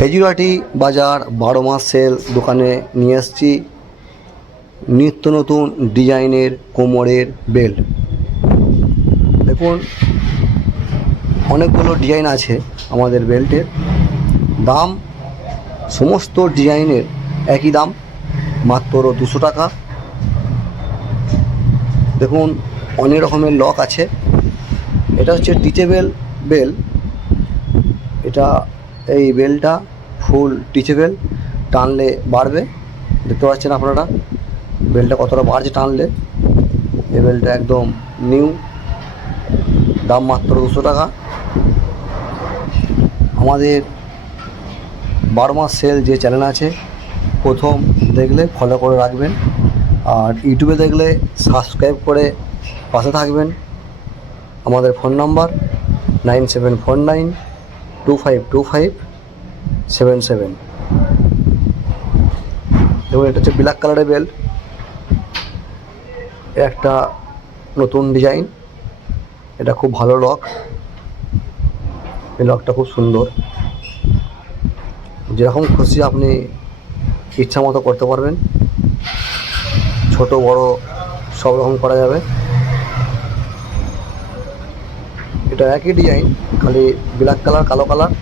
খেজুরাটি বাজার 12 মাস সেল দোকানে নিয়ে এসেছি নিত্য নতুন ডিজাইনের কোমরের বেল্ট। দেখুন, অনেকগুলো ডিজাইন আছে আমাদের বেল্টের। দাম সমস্ত ডিজাইনের একই দাম, মাত্র 200 টাকা। দেখুন, অনেক রকমের লক আছে। এটা হচ্ছে টিচেবল বেল। এই বেলটা ফুল টিচেবল, টানলে বাড়বে। দেখতে পাচ্ছেন আপনারা বেলটা কতটা বাড়ছে টানলে। এই বেলটা একদম নিউ, দাম মাত্র 200 টাকা। আমাদের 12 মাস সেল যে চ্যানেল আছে, প্রথম দেখলে ফলো করে রাখবেন, আর ইউটিউবে দেখলে সাবস্ক্রাইব করে পাশে থাকবেন। আমাদের ফোন নাম্বার 9749252577। এবং এটা হচ্ছে ব্ল্যাক কালারের বেল্ট, একটা নতুন ডিজাইন। এটা খুব ভালো লক, এই লকটা খুব সুন্দর। যেরকম খুশি আপনি ইচ্ছা মতো করতে পারবেন, ছোট বড় সব রকম করা যাবে। এটা একই ডিজাইন, খালি ব্ল্যাক কালার কালো কালার।